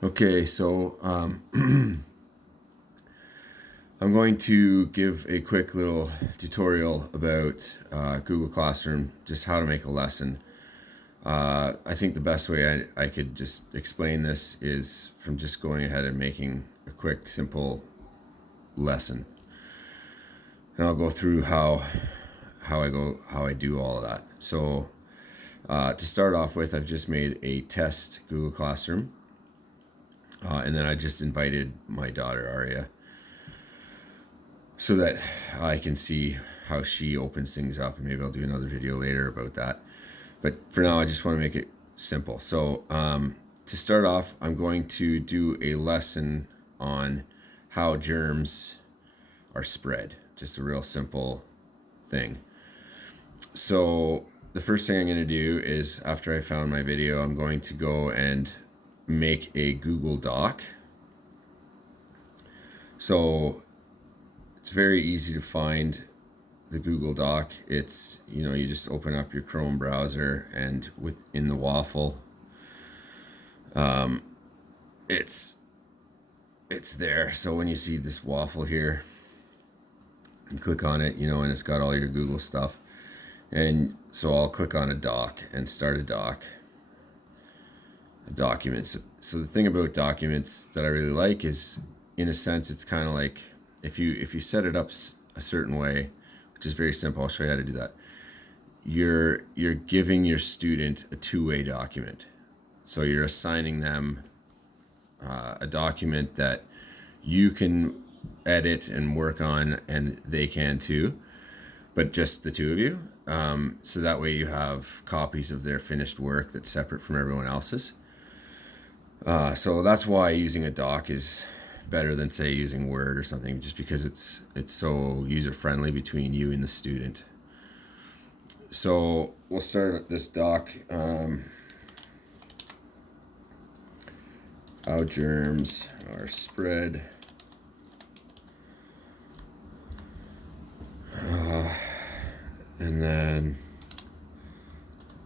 Okay, so I'm going to give a quick little tutorial about Google Classroom, just how to make a lesson. I think the best way I could just explain this is from just going ahead and making a quick, simple lesson. And I'll go through how I do all of that. So to start off with, I've just made a test Google Classroom. And then I just invited my daughter Aria so that I can see how she opens things up, and maybe I'll do another video later about that. But for now, I just want to make it simple. So to start off, I'm going to do a lesson on how germs are spread. Just a real simple thing. So the first thing I'm going to do is, after I found my video, I'm going to go and make a Google Doc. So it's very easy to find the Google Doc. It's, you just open up your Chrome browser, and within the waffle, it's there. So when you see this waffle here, you click on it, and it's got all your Google stuff. And so I'll click on a doc and start a document. So the thing about documents that I really like is, in a sense, it's kind of like if you set it up a certain way, which is very simple. I'll show you how to do that. You're giving your student a two-way document. So you're assigning them a document that you can edit and work on, and they can too, but just the two of you. So that way you have copies of their finished work that's separate from everyone else's. So that's why using a doc is better than, say, using Word or something, just because it's so user-friendly between you and the student. So we'll start this doc. How germs are spread. And then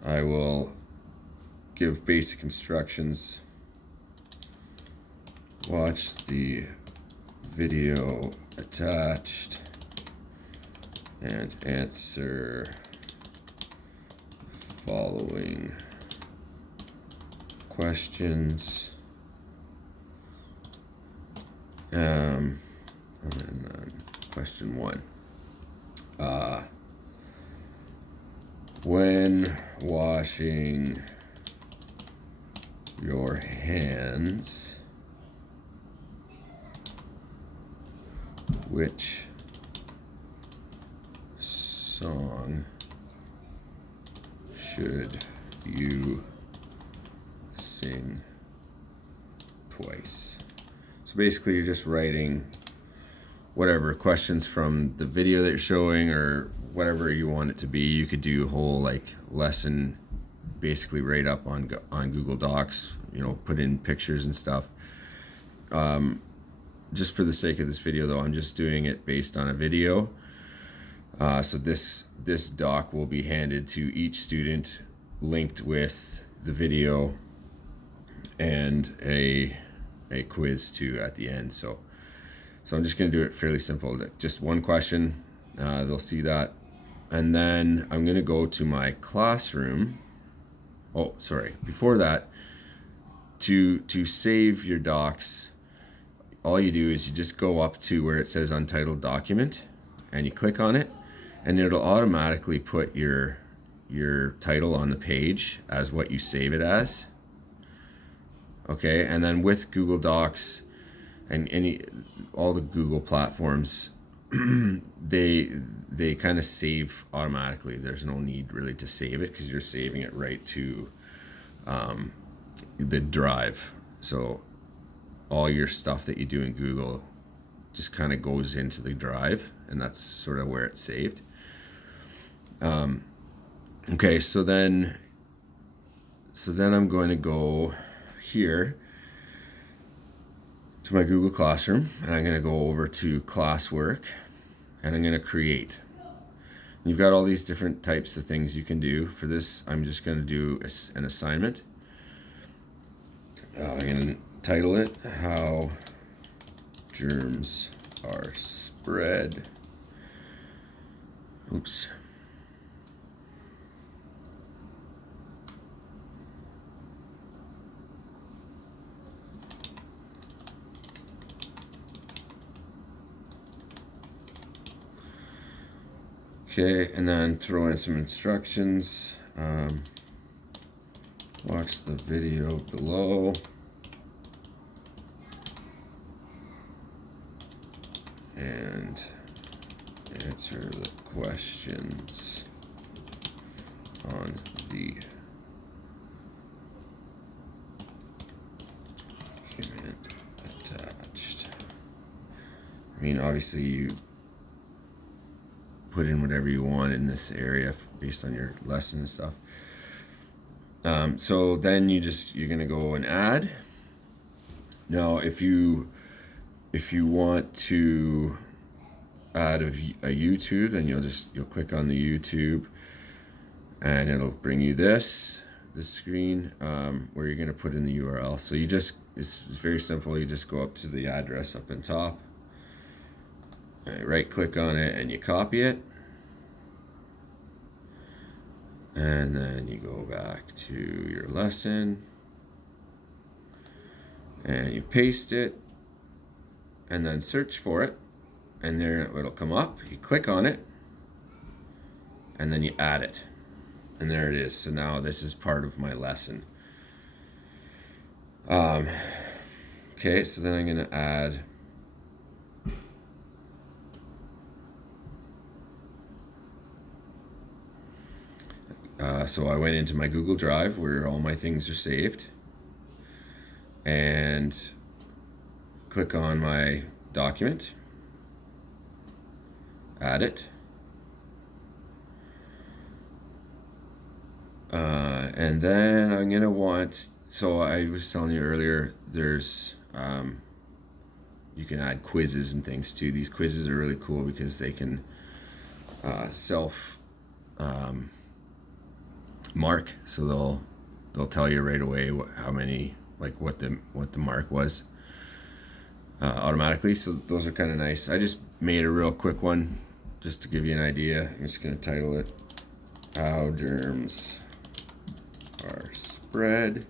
I will give basic instructions. Watch the video attached and answer following questions. And then question 1. When washing your hands, which song should you sing twice? So basically, you're just writing whatever questions from the video that you're showing, or whatever you want it to be. You could do a whole lesson basically right up on Google Docs, put in pictures and stuff. Just for the sake of this video, though, I'm just doing it based on a video. So this doc will be handed to each student, linked with the video and a quiz too at the end. So I'm just going to do it fairly simple. Just one question. They'll see that. And then I'm going to go to my classroom. Oh, sorry. Before that, to save your docs, all you do is you just go up to where it says Untitled Document, and you click on it, and it'll automatically put your title on the page as what you save it as. Okay, and then with Google Docs and all the Google platforms, they kind of save automatically. There's no need really to save it, because you're saving it right to the drive. So all your stuff that you do in Google just kind of goes into the drive, and that's sort of where it's saved. Okay, so then I'm going to go here to my Google Classroom, and I'm going to go over to classwork, and I'm going to create. You've got all these different types of things you can do. For this, I'm just going to do an assignment. I'm going to title it How Germs Are Spread. Oops. Okay, and then throw in some instructions. Watch the video below. And answer the questions on the document attached. I mean, obviously you put in whatever you want in this area based on your lesson and stuff. So then you're gonna go and add. Now, if you want to add a YouTube, then you'll click on the YouTube, and it'll bring you this screen where you're gonna put in the URL. So it's very simple. You just go up to the address up on top, right click on it, and you copy it. And then you go back to your lesson and you paste it and then search for it, and there it'll come up. You click on it and then you add it, and there it is. So now this is part of my lesson. Okay, so then I'm going to add so I went into my Google Drive where all my things are saved, and click on my document, add it, and then I'm gonna want, so I was telling you earlier, there's you can add quizzes and things too. These quizzes are really cool because they can self mark, so they'll tell you right away how many, like what the mark was automatically. So those are kind of nice. I just made a real quick one just to give you an idea. I'm just going to title it How Germs Are Spread.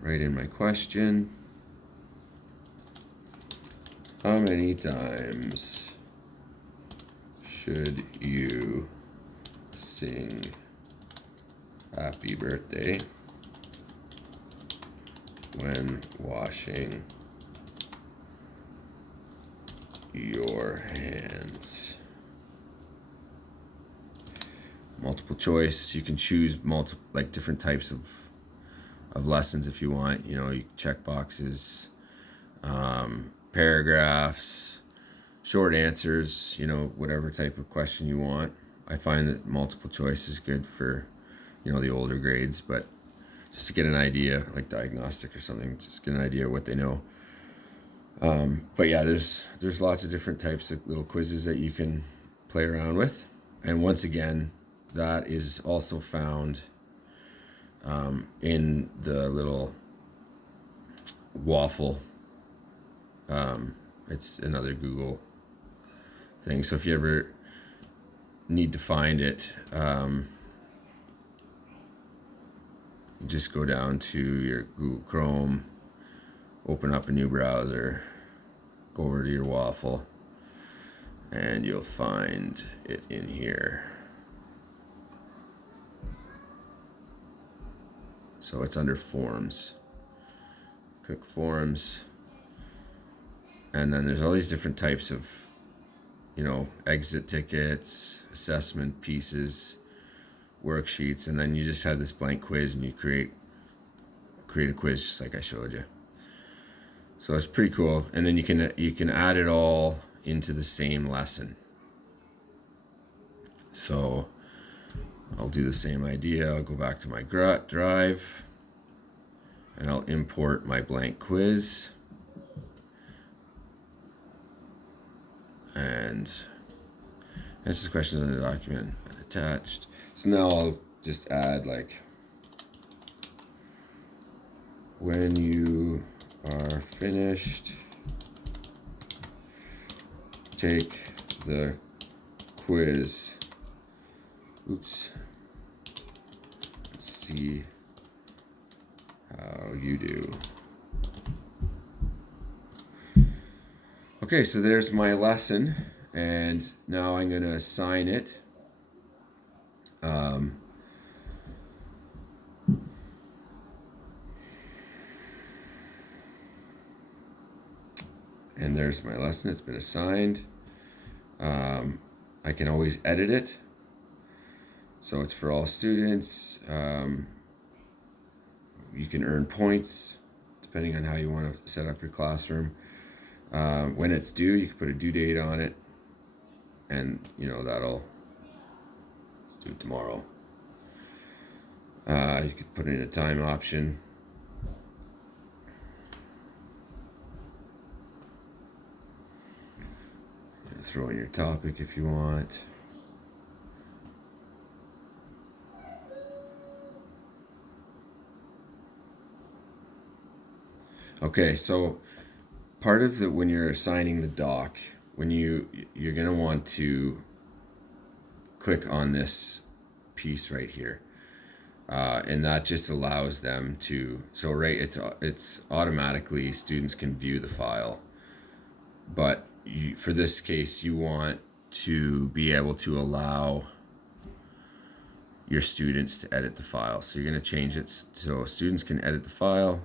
Write in my question. How many times should you sing happy birthday when washing your hands? Multiple choice. You can choose different types of lessons if you want. You know, you check boxes, paragraphs, short answers, you know, whatever type of question you want. I find that multiple choice is good for, you know, the older grades, but just to get an idea, like diagnostic or something, just get an idea of what they know. But yeah, there's lots of different types of little quizzes that you can play around with. And once again, that is also found in the little waffle. It's another Google thing. So if you ever need to find it, just go down to your Google Chrome, open up a new browser, go over to your waffle, and you'll find it in here. So it's under forms. Click forms, and then there's all these different types of, you know, exit tickets, assessment pieces, worksheets, and then you just have this blank quiz, and you create a quiz just like I showed you. So it's pretty cool, and then you can add it all into the same lesson. So I'll do the same idea. I'll go back to my drive, and I'll import my blank quiz. And answer questions on the document attached. So now just add like, when you are finished, take the quiz. Oops. Let's see how you do. Okay, so there's my lesson, and now I'm going to assign it. And there's my lesson. It's been assigned. I can always edit it. So it's for all students. You can earn points depending on how you want to set up your classroom. When it's due, you can put a due date on it, and let's do it tomorrow. You could put in a time option. Throw in your topic if you want. Okay, so part of when you're assigning the doc, when you're gonna want to click on this piece right here, and that just allows them to. So it's automatically students can view the file, but for this case, you want to be able to allow your students to edit the file. So you're going to change it so students can edit the file.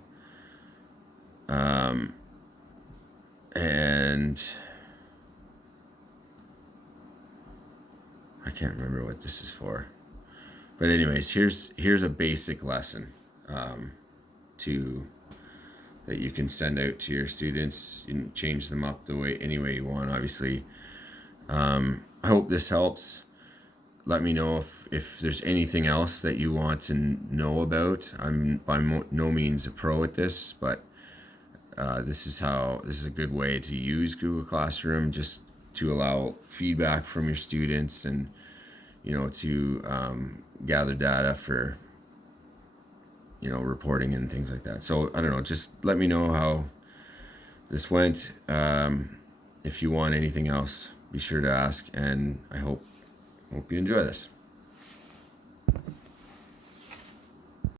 And I can't remember what this is for. But anyways, here's a basic lesson that you can send out to your students and change them up any way you want, obviously. I hope this helps. Let me know if there's anything else that you want to know about. I'm by no means a pro at this, but this is a good way to use Google Classroom, just to allow feedback from your students, and to gather data for reporting and things like that. So I don't know, just let me know how this went. If you want anything else, be sure to ask, and I hope you enjoy this.